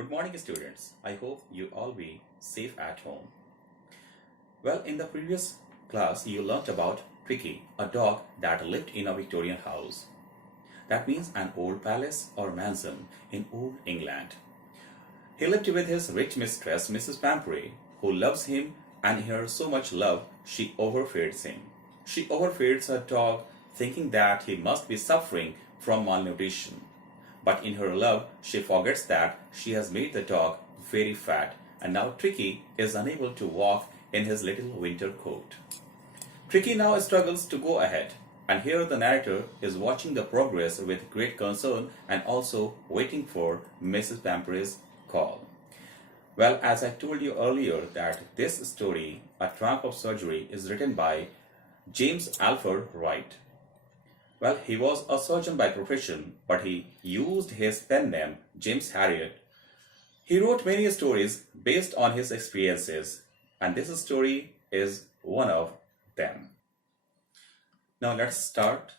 Good morning, students. I hope you all be safe at home. Well, in the previous class, you learnt about Tricky, a dog that lived in a Victorian house. That means an old palace or mansion in old England. He lived with his rich mistress, Mrs. Pampery, who loves him and in her so much love, she overfeeds him. She overfeeds her dog, thinking that he must be suffering from malnutrition. But in her love, she forgets that she has made the dog very fat, and now Tricky is unable to walk in his little winter coat. Tricky now struggles to go ahead, and here the narrator is watching the progress with great concern and also waiting for Mrs. Pampery's call. Well, as I told you earlier that this story, A Tramp of Surgery, is written by James Alfred Wright. Well, he was a surgeon by profession, but he used his pen name, James Harriet. He wrote many stories based on his experiences, and this story is one of them. Now let's start.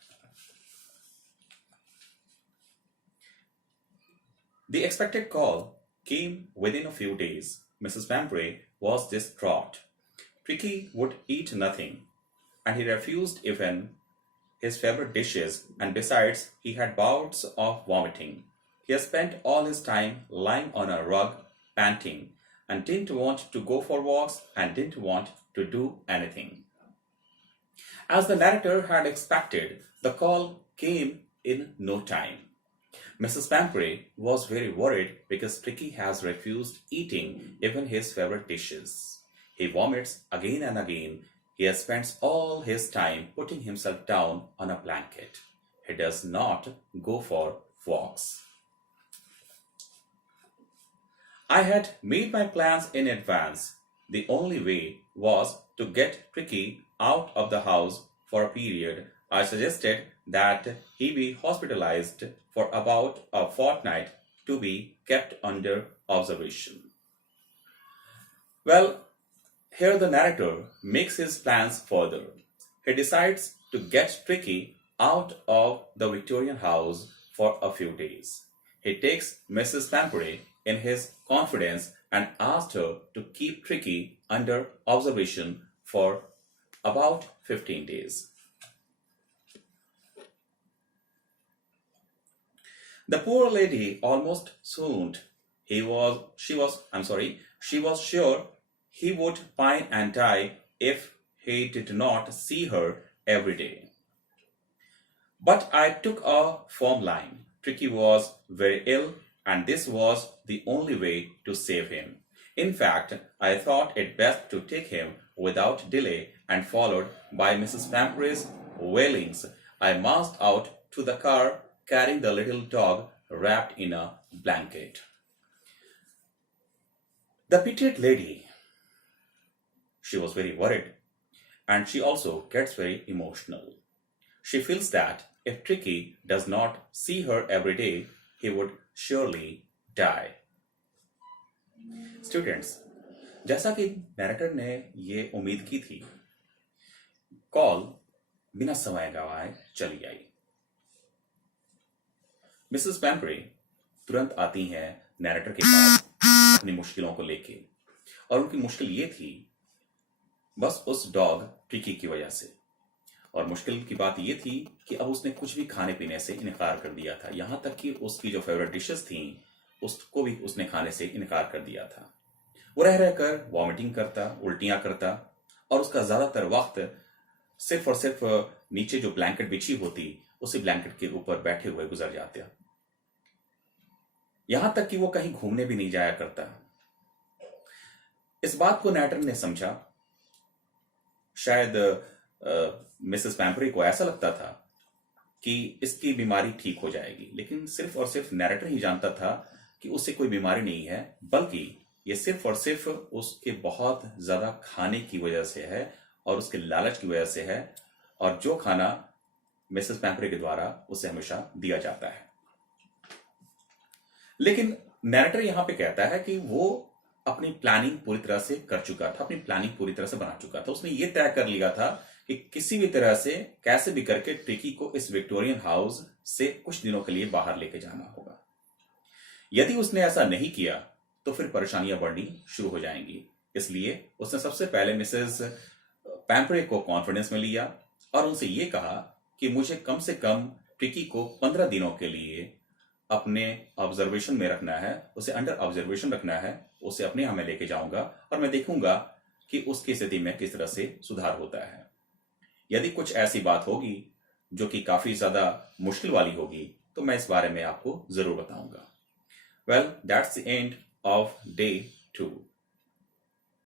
The expected call came within a few days. Mrs. Pampery was distraught. Tricky would eat nothing, and he refused even his favorite dishes, and besides, he had bouts of vomiting. He had spent all his time lying on a rug, panting, and didn't want to go for walks and didn't want to do anything. As the narrator had expected, the call came in no time. Mrs. Pampery was very worried because Tricky has refused eating even his favorite dishes. He vomits again and again. He spends all his time putting himself down on a blanket. He does not go for walks. I had made my plans in advance. The only way was to get Tricky out of the house for a period. I suggested that he be hospitalized for about a fortnight to be kept under observation. Well, here the narrator makes his plans further. He decides to get Tricky out of the Victorian house for a few days. He takes Mrs. Pampery in his confidence and asks her to keep Tricky under observation for about 15 days. The poor lady almost swooned. She was sure he would pine and die if he did not see her every day. But I took a firm line. Tricky was very ill, and this was the only way to save him. In fact, I thought it best to take him without delay, and followed by Mrs. Pampery's wailings, I marched out to the car carrying the little dog wrapped in a blanket. The pitied lady, she was very worried, and she also gets very emotional. She feels that if Tricky does not see her every day, he would surely die. Students, जैसा कि narrator ने ये उम्मीद की थी, call बिना समय गवाए चली आई। मिसेस पैम्परी तुरंत आती हैं नैरेटर के पास अपनी मुश्किलों को लेके, और उनकी मुश्किल ये थी बस उस डॉग ट्रिकी की वजह से। और मुश्किल की बात ये थी कि अब उसने कुछ भी खाने पीने से इनकार कर दिया था, यहां तक कि उसकी जो फेवरेट डिशेस थी उसको भी उसने खाने से इनकार कर दिया था। वो रह रहकर वॉमिटिंग करता, उल्टियां करता, और उसका ज्यादातर वक्त सिर्फ और सिर्फ नीचे जो ब्लैंकेट बिछी होती उसी ब्लैंकेट के ऊपर बैठे हुए गुजर जाते। यहां तक कि वो कहीं घूमने भी नहीं जाया करता। इस बात को नैरेटर ने समझा। शायद मिसेस पैम्परी को ऐसा लगता था कि इसकी बीमारी ठीक हो जाएगी, लेकिन सिर्फ और सिर्फ नैरेटर ही जानता था कि उससे कोई बीमारी नहीं है, बल्कि ये सिर्फ और सिर्फ उसके बहुत ज्यादा खाने की वजह से है और उसके लालच की वजह से है, और जो खाना मिसेस पैम्परी के द्वारा उसे हमेशा दिया जाता है। लेकिन नैरेटर यहां पे कहता है कि वो अपनी प्लानिंग पूरी तरह से कर चुका था, अपनी प्लानिंग पूरी तरह से बना चुका था। उसने ये तय कर लिया था कि किसी भी तरह से कैसे भी करके ट्रिकी को इस विक्टोरियन हाउस से कुछ दिनों के लिए बाहर लेके जाना होगा। यदि उसने ऐसा नहीं किया तो फिर परेशानियां बढ़नी शुरू हो जाएंगी। इसलिए उसने सबसे पहले मिसेस पैम्परे को कॉन्फिडेंस में लिया और उनसे ये कहा कि मुझे कम से कम ट्रिकी को 15 दिनों के लिए अपने ऑब्जर्वेशन में रखना है, उसे अंडर ऑब्जर्वेशन रखना है, उसे अपने यहाँ में लेके जाऊंगा और मैं देखूंगा कि उसकी स्थिति में किस तरह से सुधार होता है। यदि कुछ ऐसी बात होगी जो कि काफी ज्यादा मुश्किल वाली होगी तो मैं इस बारे में आपको जरूर बताऊंगा। Well, that's the end of day 2.